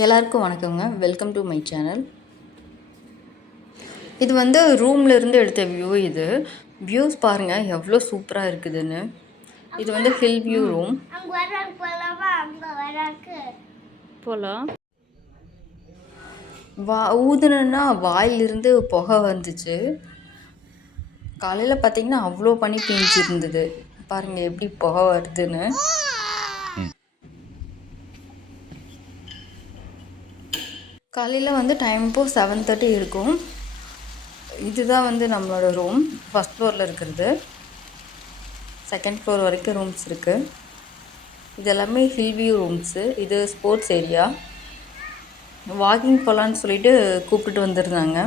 எல்லாருக்கும் வணக்கங்க. Welcome to my channel. இது வந்து ரூம்ல இருந்து எடுத்த வியூ. இது வியூஸ் பாருங்க எவ்வளோ சூப்பராக இருக்குதுன்னு. இது வந்து ஹில் வியூ ரூம். போகலாம். ஊதுனா வாயிலிருந்து புகை வந்துச்சு. காலையில் பார்த்தீங்கன்னா அவ்வளோ பனி பெஞ்சிருந்தது. பாருங்க எப்படி புகை வருதுன்னு. காலையில் வந்து டைம் இப்போது 7:30 இருக்கும். இதுதான் வந்து நம்மளோட ரூம். ஃபஸ்ட் ஃப்ளோரில் இருக்கிறது. செகண்ட் ஃப்ளோர் வரைக்கும் ரூம்ஸ் இருக்குது. இது எல்லாமே ஹில் வியூ ரூம்ஸு. இது ஸ்போர்ட்ஸ் ஏரியா. வாக்கிங் போகலான்னு சொல்லிட்டு கூப்பிட்டு வந்திருந்தாங்க.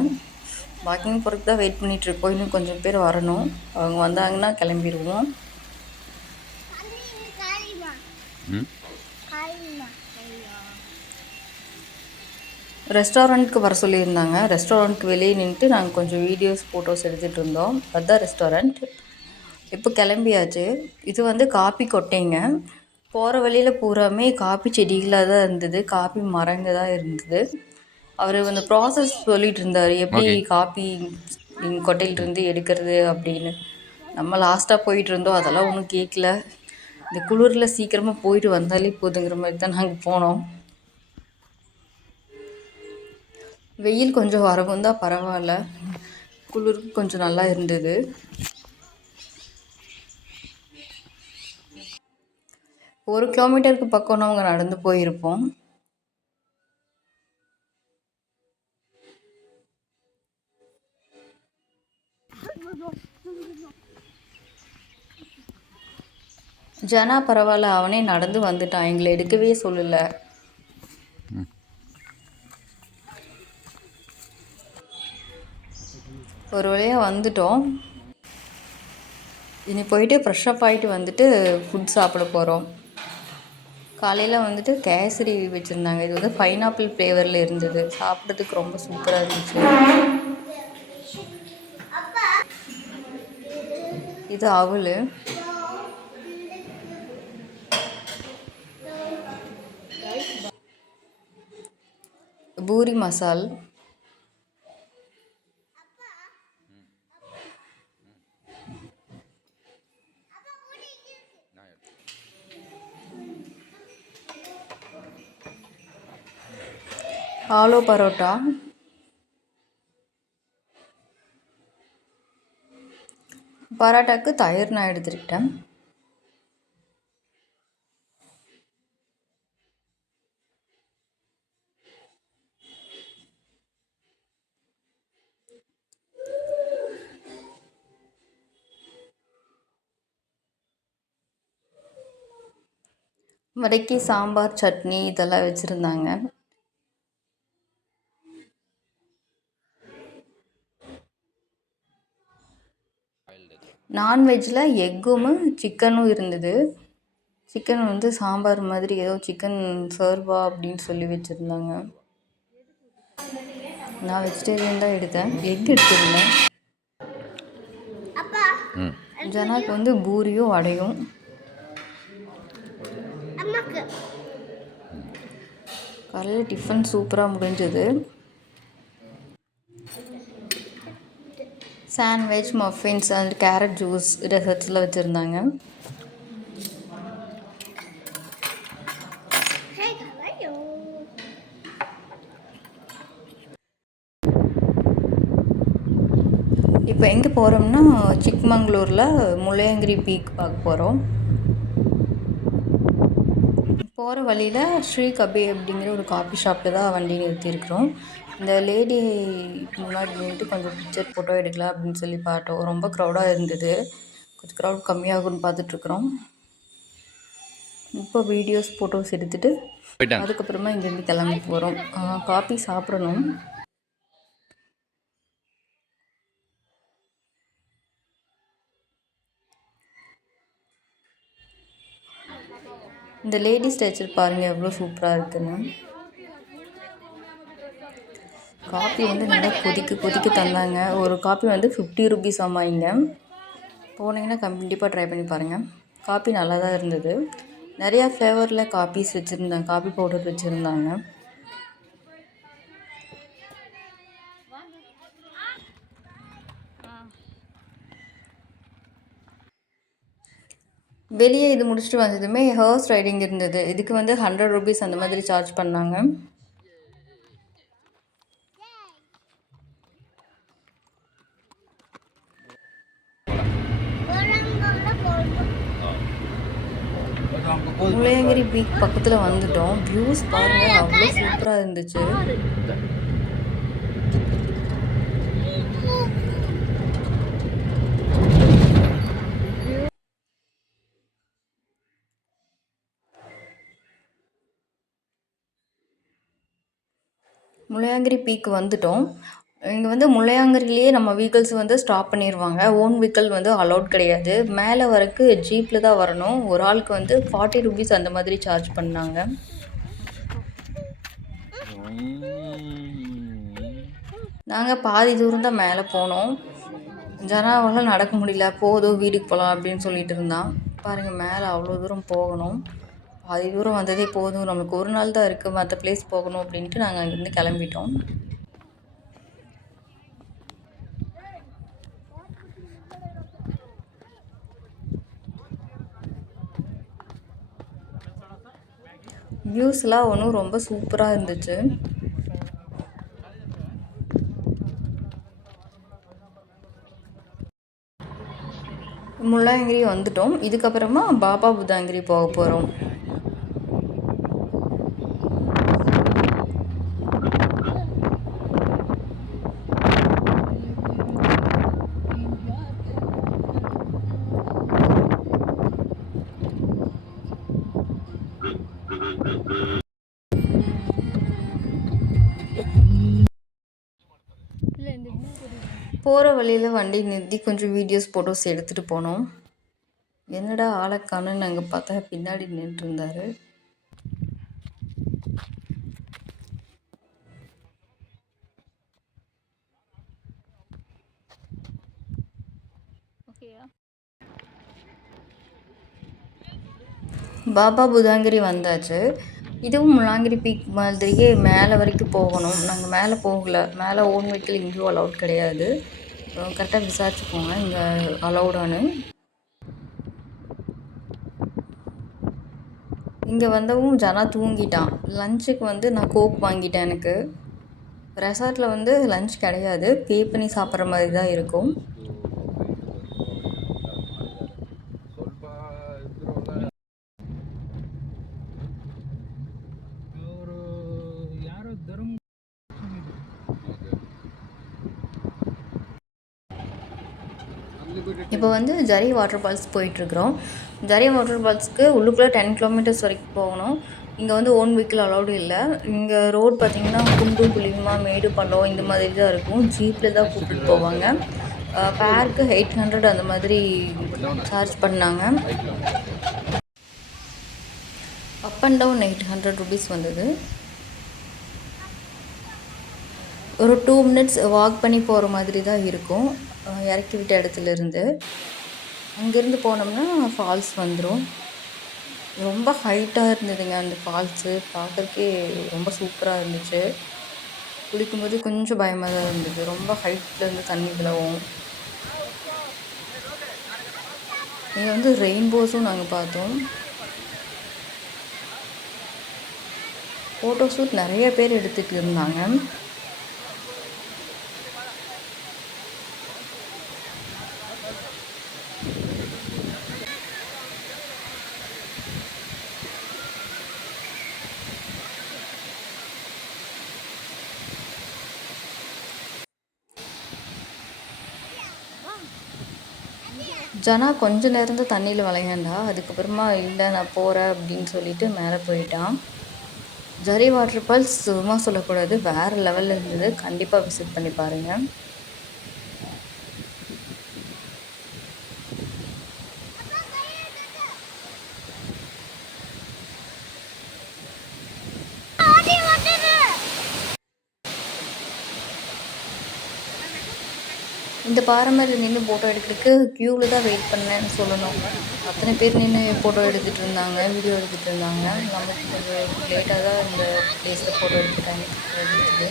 வாக்கிங் போகிறதுக்கு தான் வெயிட் பண்ணிகிட்ருக்கோம். இன்னும் கொஞ்சம் பேர் வரணும். அவங்க வந்தாங்கன்னா கிளம்பிடுவோம். ரெஸ்டாரண்ட்டுக்கு வர சொல்லியிருந்தாங்க. ரெஸ்டாரண்ட்டுக்கு வெளியே நின்றுட்டு நாங்கள் கொஞ்சம் வீடியோஸ் ஃபோட்டோஸ் எடுத்துகிட்டு இருந்தோம். அதுதான் ரெஸ்டாரண்ட். இப்போ கிளம்பியாச்சு. இது வந்து காப்பி கொட்டைங்க. போகிற வழியில் பூராமே காப்பி செடிகளாக தான் இருந்தது. காப்பி மரங்க தான் இருந்தது. அவர் அந்த ப்ராசஸ் சொல்லிகிட்டு இருந்தார், எப்படி காப்பி கொட்டையிலிருந்து எடுக்கிறது அப்படின்னு. நம்ம லாஸ்ட்டாக போயிட்டு இருந்தோம். அதெல்லாம் ஒன்றும் கேட்கல. இந்த குளிரில் சீக்கிரமாக போயிட்டு வந்தாலே போதுங்கிற மாதிரி தான் நாங்கள் போனோம். வெயில் கொஞ்சம் வரவும் தான் பரவாயில்ல. குளிருக்கு கொஞ்சம் நல்லா இருந்தது. ஒரு கிலோமீட்டருக்கு பக்கம் நாங்கள் நடந்து போயிருப்போம். ஜனா பரவாயில்ல, அவனே நடந்து வந்துட்டான். எங்களை எடுக்கவே சொல்லலை. ஒரு வழியாக வந்துட்டோம். இனி போயிட்டு ஃப்ரெஷ்ஷப் ஆகிட்டு வந்துட்டு ஃபுட் சாப்பிட போகிறோம். காலையில் வந்துட்டு கேசரி வச்சுருந்தாங்க. இது வந்து பைனாப்பிள் ஃப்ளேவரில் இருந்தது. சாப்பிட்றதுக்கு ரொம்ப சூப்பராக இருந்துச்சு. இது அவல். பூரி மசால். ஆலு பரோட்டா. பரோட்டாக்கு தயிர் நான் எடுத்துக்கிட்டேன். வடைக்கு சாம்பார், சட்னி இதெல்லாம் வச்சுருந்தாங்க. நான்வெஜ்ஜில் எக்கும் சிக்கனும் இருந்தது. சிக்கன் வந்து சாம்பார் மாதிரி ஏதோ சிக்கன் சர்வா அப்படின்னு சொல்லி வச்சுருந்தாங்க. நான் வெஜிடேரியன் தான் எடுத்தேன். எக் எடுத்துருந்தேன். ஜனாக்கு வந்து பூரியும் வடையும். காலையில் டிஃபன் சூப்பராக முடிஞ்சது. Sandwich, muffins and carrot juice டெசர்ட்ஸில் வச்சுருந்தாங்க. இப்போ எங்கே போகிறோம்னா சிக்மங்களூரில் முள்ளையங்கிரி பீக் பார்க்க போகிறோம். போகிற வழியில் ஸ்ரீ கபே அப்படிங்கிற ஒரு காஃபி ஷாப்பில் தான் வண்டி நிறுத்தியிருக்கிறோம். இந்த லேடி முன்னாடி நின்றுட்டு கொஞ்சம் பிக்சர் ஃபோட்டோ எடுக்கலாம் அப்படின்னு சொல்லி பார்த்தோம். ரொம்ப க்ரௌடாக இருந்தது. கொஞ்சம் க்ரௌட் கம்மியாகும்னு பார்த்துட்ருக்குறோம். இப்போ வீடியோஸ் ஃபோட்டோஸ் எடுத்துகிட்டு அதுக்கப்புறமா இங்கேருந்து கிளம்பி போகிறோம். காஃபி சாப்பிடணும். இந்த லேடி ஸ்டாச்சர் பாருங்கள் எவ்வளோ சூப்பராக இருக்குன்னு. காப்பி வந்து நல்லா கொதிக்க தந்தாங்க. ஒரு காப்பி வந்து 50 ருபீஸ் ஆமாங்க. போனீங்கன்னா கண்டிப்பாக ட்ரை பண்ணி பாருங்கள். காப்பி நல்லா தான் இருந்தது. நிறையா ஃப்ளேவரில் காப்பீஸ் வச்சுருந்தாங்க. காப்பி பவுடர் வச்சுருந்தாங்க. வெளியே இது முடிச்சுட்டு வந்ததுமே ஹார்ஸ் ரைடிங் இருந்தது. இதுக்கு வந்து 100 ருபீஸ் அந்த மாதிரி சார்ஜ் பண்ணாங்க. முளையங்கிரி பீக் பக்கத்தில் வந்துட்டோம். வியூஸ் பாருங்கள், அவ்வளோ சூப்பராக இருந்துச்சு. முளையாங்கிரி பீக் வந்துட்டோம். இங்கே வந்து முளையாங்கிரிலேயே நம்ம வெஹிக்கிள்ஸ் வந்து ஸ்டாப் பண்ணிடுவாங்க. ஓன் வெஹிக்கிள் வந்து அலௌட் கிடையாது. மேலே வரக்கு ஜீப்பில் தான் வரணும். ஒரு ஆளுக்கு வந்து 40 ருபீஸ் அந்த மாதிரி சார்ஜ் பண்ணாங்க. நாங்கள் பாதி தூரம் தான் மேலே போனோம். ஜனாவால் நடக்க முடியல, போதும் வீட்டுக்கு போகலாம் அப்படின்னு சொல்லிட்டு இருந்தான். பாருங்கள், மேலே அவ்வளோ தூரம் போகணும். பாதி தூரம் வந்ததே போதும், நம்மளுக்கு ஒரு நாள் தான் இருக்குது, மற்ற பிளேஸ் போகணும் அப்படின்ட்டு நாங்கள் அங்கேருந்து கிளம்பிட்டோம். வியூஸ்லாம் ஒன்றும் ரொம்ப சூப்பராக இருந்துச்சு. முள்ளாங்கிரி வந்துட்டோம். இதுக்கப்புறமா பாபா புதாங்கிரி போக போகிறோம். போகிற வழியில் வண்டி நிறுத்தி கொஞ்சம் வீடியோஸ் ஃபோட்டோஸ் எடுத்துகிட்டு போனோம். என்னடா ஆளைக்கானு நாங்கள் பார்த்தா பின்னாடி நின்றுருந்தார். பாபா புதாங்கிரி வந்தாச்சு. இதுவும் முள்ளாங்கிரி பீக் மாதிரியே மேலே வரைக்கும் போகணும். நாங்கள் மேலே போகல. மேலே ஓன் வெஹிக்கிள் இங்கேயும் அலௌட் கிடையாது. கரெக்டாக விசாரிச்சுக்கோங்க இங்கே அலௌடானு. இங்கே வந்தவும் ஜனா தூங்கிட்டான். லஞ்சுக்கு வந்து நான் கோக் வாங்கிட்டேன். எனக்கு ரெசார்ட்டில் வந்து லஞ்ச் கிடையாது, பே பண்ணி சாப்பிட்ற மாதிரி தான் இருக்கும். இப்போ வந்து ஜரி வாட்டர் ஃபால்ஸ் போயிட்டுருக்குறோம். ஜரி வாட்டர் ஃபால்ஸ்க்கு உள்ளுக்குள்ளே 10 கிலோமீட்டர்ஸ் வரைக்கும் போகணும். இங்கே வந்து ஓன் வெஹிக்கிள் அலௌடு இல்லை. இங்கே ரோடு பார்த்திங்கன்னா குண்டும் குழியுமா, மேடு பள்ளம் இந்த மாதிரி தான் இருக்கும். ஜீப்பில் தான் கூப்பிட்டு போவாங்க. பேருக்கு 800 அந்த மாதிரி சார்ஜ் பண்ணாங்க. அப் அண்ட் டவுன் 800 ருபீஸ் வந்தது. ஒரு 2 மினிட்ஸ் வாக் பண்ணி போகிற மாதிரி தான் இருக்கும். இறக்கி விட்ட இடத்துலேருந்து அங்கேருந்து போனோம்னா ஃபால்ஸ் வந்துடும். ரொம்ப ஹைட்டாக இருந்ததுங்க அந்த ஃபால்ஸு. பார்க்குறக்கே ரொம்ப சூப்பராக இருந்துச்சு. குளிக்கும்போது கொஞ்சம் பயமாக தான் இருந்தது. ரொம்ப ஹைட்லேருந்து தண்ணி விழவும். இங்கே வந்து ரெயின்போஸும் நாங்கள் பார்த்தோம். ஃபோட்டோ ஷூட் நிறைய பேர் எடுத்துகிட்டு இருந்தாங்க. ஜனா கொஞ்ச நேரம் தான் தண்ணியில் விளையாண்டா. அதுக்கப்புறமா இல்லை நான் போகிறேன் அப்படின்னு சொல்லிட்டு மேலே போயிட்டான். ஜரி வாட்டர் ஃபால்ஸ் சும்மா சொல்லக்கூடாது, வேறு லெவலில் இருந்தது. கண்டிப்பாக விசிட் பண்ணி பாருங்கள். இந்த பாறை மேலே நின்று ஃபோட்டோ எடுக்கிறதுக்கு க்யூவில் தான் வெயிட் பண்ணேன்னு சொல்லணும். அத்தனை பேர் நின்று ஃபோட்டோ எடுத்துகிட்டு இருந்தாங்க, வீடியோ எடுத்துகிட்டு இருந்தாங்க. நமக்கு கொஞ்சம் லேட்டாக தான் இந்த பிளேஸில் ஃபோட்டோ எடுக்க டைம் எடுத்துது.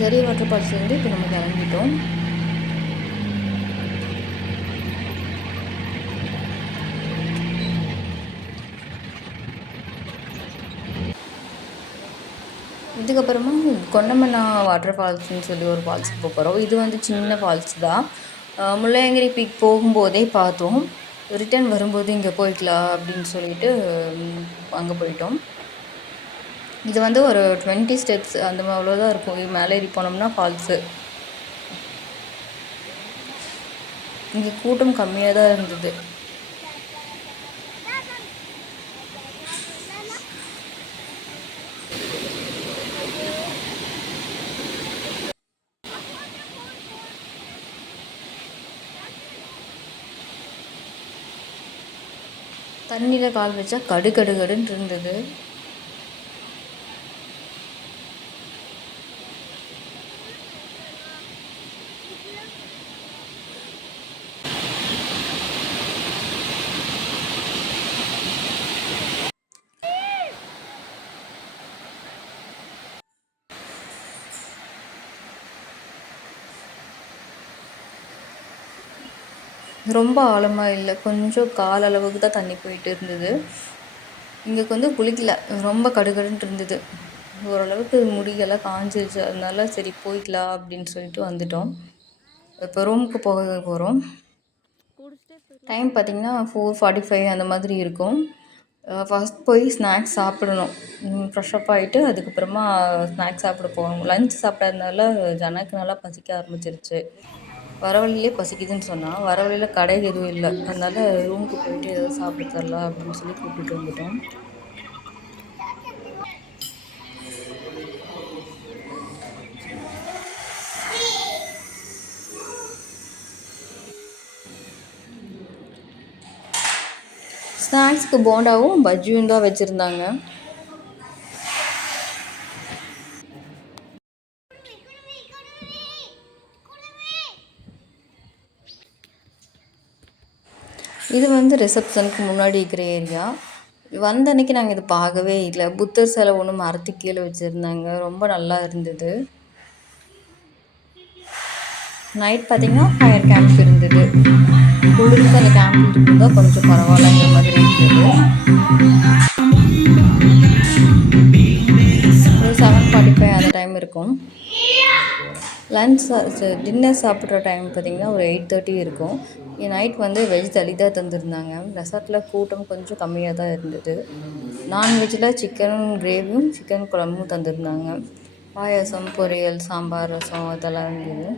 ஜரி வாட்டர் ஃபால்ஸ்லேருந்து இப்போ நம்ம கிளம்பிட்டோம். இதுக்கப்புறமா கொண்டமன்னா வாட்டர் ஃபால்ஸ்னு சொல்லி ஒரு ஃபால்ஸுக்கு போகிறோம். இது வந்து சின்ன ஃபால்ஸ் தான். முள்ளையங்கிரி பீக் போகும்போதே பார்த்தோம். ரிட்டர்ன் வரும்போது இங்கே போய்க்கலாம் அப்படின்னு சொல்லிட்டு அங்கே போயிட்டோம். இது வந்து ஒரு 20 ஸ்டெப்ஸ் அந்த அவ்வளோதான் இருக்கும். இது மேலே ஏறி போனோம்னா ஃபால்ஸு. இங்கே கூட்டம் கம்மியாக தான் இருந்தது. தண்ணியில் கால் வச்சா கடுன்னு இருந்தது. ரொம்ப ஆழமாக இல்லை, கொஞ்சம் கால் அளவுக்கு தான் தண்ணி போயிட்டு இருந்தது. இங்கே வந்து குளிக்கல, ரொம்ப கடுன்னு இருந்தது. ஓரளவுக்கு முடியெல்லாம் காஞ்சிருச்சு. அதனால சரி போய்க்கலாம் அப்படின்னு சொல்லிட்டு வந்துட்டோம். இப்போ ரூமுக்கு போக போகிறோம். டைம் பார்த்திங்கன்னா 4:45 அந்த மாதிரி இருக்கும். ஃபஸ்ட் போய் ஸ்நாக்ஸ் சாப்பிடணும். ஃப்ரெஷ்அப் ஆகிட்டு அதுக்கப்புறமா ஸ்நாக்ஸ் சாப்பிட போகணும். லஞ்ச் சாப்பிடாதனால ஜனக்கு நல்லா பசிக்க ஆரம்பிச்சிருச்சு. வர வழியிலே பசிக்குதுன்னு சொன்னால், வர வழியில் கடை எதுவும் இல்லை. அதனால் ரூமுக்கு போயிட்டு ஏதாவது சாப்பிட தரலாம் அப்படின்னு சொல்லி கூப்பிட்டுட்டு வந்துட்டோம். ஸ்நாக்ஸ்க்கு போண்டாவும் பஜ்ஜியும் தான் வச்சுருந்தாங்க. இது வந்து ரிசப்ஷனுக்கு முன்னாடி இருக்கிற ஏரியா. வந்த அன்றைக்கி நாங்கள் இது பார்க்கவே இல்லை. புத்தர் சிலை ஒன்று மரத்துக்கு கீழே வச்சுருந்தாங்க. ரொம்ப நல்லா இருந்தது. நைட் பார்த்திங்கன்னா ஃபயர் கேம்ப் இருந்தது. குளிருக்கு அந்த கேம்ப் இருந்தால் கொஞ்சம் பரவாயில்லங்கிற மாதிரி இருந்தது. ஒரு 7:45 அந்த டைம் இருக்கும். லன்ச் டின்னர் சாப்பிட்ற டைம் பார்த்திங்கன்னா ஒரு 8:30 இருக்கும். நைட் வந்து வெஜ் தலி தான் தந்துருந்தாங்க. ரெசார்ட்டில் கூட்டம் கொஞ்சம் கம்மியாக தான் இருந்தது. நான்வெஜ்ஜில் சிக்கன் கிரேவியும் சிக்கன் குழம்பும் தந்துருந்தாங்க. பாயாசம், பொரியல், சாம்பார், ரசம் அதெல்லாம் இருந்தது.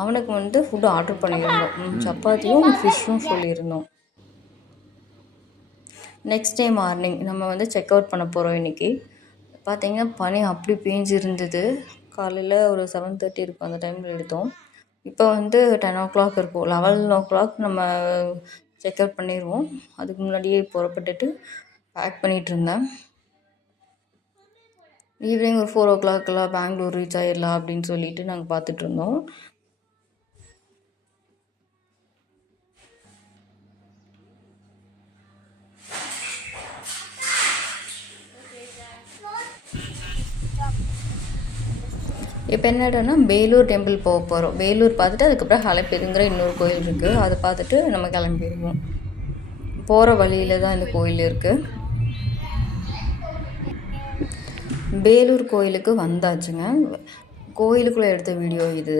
அவனுக்கு வந்து ஃபுட்டு ஆர்டர் பண்ணியிருந்தோம். சப்பாத்தியும் ஃபிஷ்ஷும் சொல்லியிருந்தோம். நெக்ஸ்ட் டே மார்னிங் நம்ம வந்து செக் அவுட் பண்ண போகிறோம். இன்றைக்கி பார்த்திங்கன்னா பனி அப்படி பேஞ்சிருந்தது. காலையில் ஒரு 7:30 இருக்கும், அந்த டைமில் எடுத்தோம். இப்போ வந்து 10 o'clock இருக்கும். 11 o'clock நம்ம செக் அவுட் பண்ணிடுவோம். அதுக்கு முன்னாடியே புறப்பட்டுட்டு பேக் பண்ணிகிட்ருந்தேன். ஈவினிங் ஒரு 4 o'clockலாம் பெங்களூர் ரீச் ஆகிடலாம் அப்படின்னு சொல்லிட்டு நாங்கள் பார்த்துட்ருந்தோம். இப்போ என்னடான்னா பேலூர் டெம்பிள் போக போகிறோம். பேலூர் பார்த்துட்டு அதுக்கப்புறம் ஹலைப்பேருங்கிற இன்னொரு கோயில் இருக்குது. அதை பார்த்துட்டு நம்ம கிளம்பிடுவோம். போகிற வழியில் தான் இந்த கோயில் இருக்குது. பேலூர் கோயிலுக்கு வந்தாச்சுங்க. கோயிலுக்குள்ளே எடுத்த வீடியோ இது.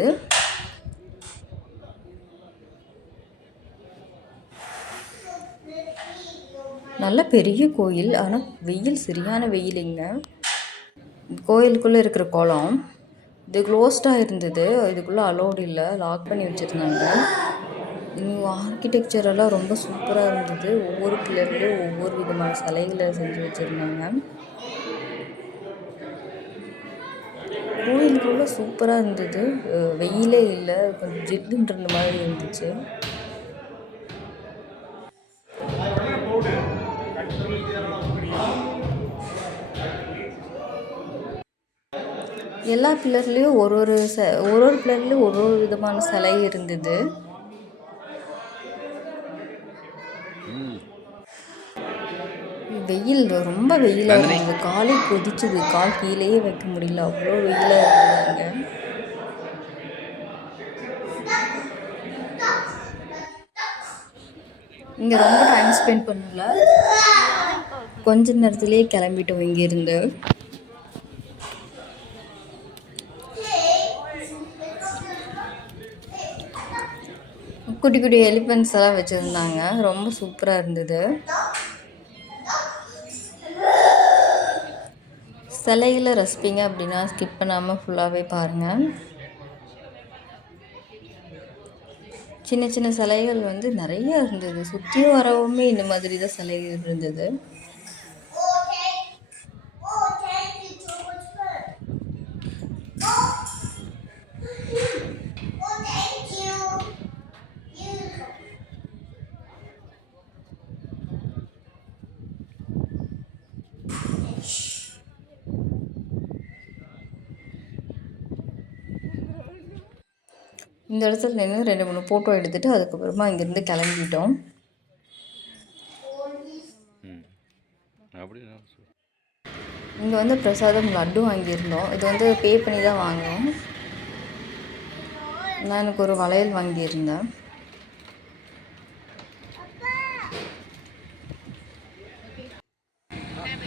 நல்ல பெரிய கோயில், ஆனால் வெயில் சரியான வெயிலுங்க. கோயிலுக்குள்ளே இருக்கிற குளம் இது க்ளோஸ்டாக இருந்தது. இதுக்குள்ளே அலோடு இல்லை, லாக் பண்ணி வச்சுருந்தாங்க. ஆர்கிடெக்சர் எல்லாம் ரொம்ப சூப்பராக இருந்தது. ஒவ்வொரு பில்லர்லேயும் ஒவ்வொரு விதமான சிலைகளை செஞ்சு வச்சுருந்தாங்க. கோயிலுக்குள்ளே சூப்பராக இருந்தது. வெயிலே இல்லை, கொஞ்சம் ஜில்லுன்ற மாதிரி இருந்துச்சு. எல்லா பில்லர்லேயும் ஒரு பில்லர்லேயும் ஒரு விதமான சிலை இருந்தது. வெயில் ரொம்ப வெயிலாக இருந்தது, காலே கொதிச்சுது, கால் கீழேயே வைக்க முடியல, அவ்வளோ வெயிலாக இருந்தது அங்கே. இங்கே ரொம்ப டைம் ஸ்பெண்ட் பண்ணல, கொஞ்ச நேரத்துலேயே கிளம்பிட்டோம் இங்கேருந்து. குட்டி குட்டி எலிஃபென்ட்ஸ் எல்லாம் வச்சுருந்தாங்க, ரொம்ப சூப்பராக இருந்தது. சிலைகளை ரசிப்பீங்க அப்படின்னா ஸ்கிப் பண்ணாமல் ஃபுல்லாகவே பாருங்கள். சின்ன சின்ன சிலைகள் வந்து நிறைய இருந்தது, சுற்றி வரவுமே இந்த மாதிரி தான் சிலைகள் இருந்தது. இந்த இடத்துல நின்று 2-3 ஃபோட்டோ எடுத்துகிட்டு அதுக்கப்புறமா இங்கேருந்து கிளம்பிட்டோம். இங்கே வந்து பிரசாதம் லட்டு வாங்கியிருந்தோம், இது வந்து பே பண்ணி தான் வாங்கினோம். நான் எனக்கு ஒரு வளையல் வாங்கியிருந்தேன்.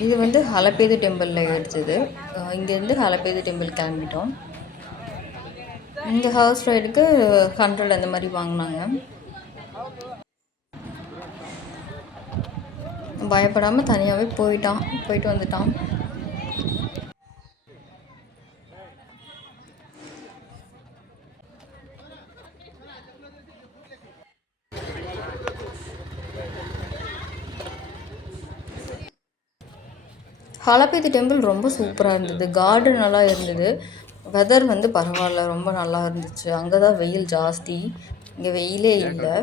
இது வந்து ஹலப்பேது டெம்பிளில் எடுத்தது. இங்கேருந்து ஹலப்பேது டெம்பிள் கிளம்பிட்டோம். இந்த ஹவுஸ் ரைடுக்கு 100 அந்த மாதிரி வாங்கினாங்க. பயப்படாமல் தனியாகவே போயிட்டு வந்துட்டான். ஹலப்பேது டெம்பிள் ரொம்ப சூப்பராக இருந்தது, கார்டன் நல்லா இருந்தது. வெதர் வந்து பரவாயில்ல, ரொம்ப நல்லா இருந்துச்சு. அங்கே தான் வெயில் ஜாஸ்தி, இங்கே வெயிலே இல்லை.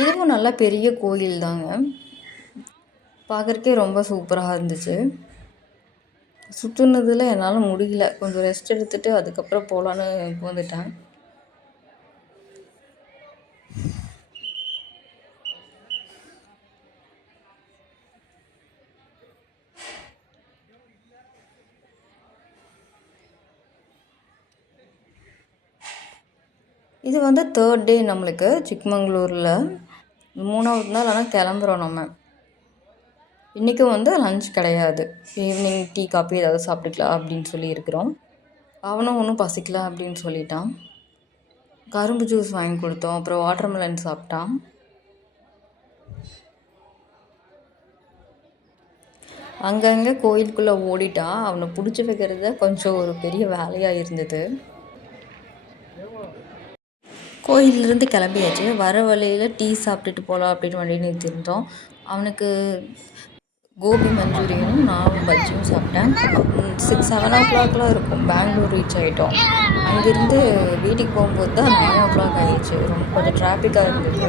இதுவும் நல்லா பெரிய கோயில் தாங்க, பார்க்குறக்கே ரொம்ப சூப்பராக இருந்துச்சு. சுற்றுனதில் என்னால் முடியல, கொஞ்சம் ரெஸ்ட் எடுத்துகிட்டு அதுக்கப்புறம் போகலான்னு வந்துட்டேன். இது வந்து 3rd டே நம்மளுக்கு சிக்மங்களூரில், 3வது நாள் ஆனால் கிளம்புறோம் நம்ம. இன்றைக்கும் வந்து லஞ்ச் கிடையாது, ஈவினிங் டீ காஃபி ஏதாவது சாப்பிட்டுக்கலாம் அப்படின்னு சொல்லி இருக்கிறோம். அவனும் ஒன்றும் பசிக்கல அப்படின்னு சொல்லிட்டான். கரும்பு ஜூஸ் வாங்கி கொடுத்தோம், அப்புறம் வாட்டர்மெலன் சாப்பிட்டான். அங்கங்கே கோயிலுக்குள்ளே ஓடிட்டான், அவனை பிடிச்சி வைக்கிறத கொஞ்சம் ஒரு பெரிய வேலையாக இருந்தது. கோயிலிருந்து கிளம்பியாச்சு, வர வழியில் டீ சாப்பிட்டுட்டு போகலாம் அப்படின்னு வண்டி நிறுத்தியிருந்தோம். அவனுக்கு கோபி மஞ்சூரியனும் நானும் பஜ்ஜியும் சாப்பிட்டேன். 6-7 o'clockலாம் இருக்கும், பெங்களூர் ரீச் ஆகிட்டோம். அங்கேருந்து வீட்டுக்கு போகும்போது தான் 9 o'clock ஆகிடுச்சு, ரொம்ப கொஞ்சம் டிராஃபிக்காக இருந்தது.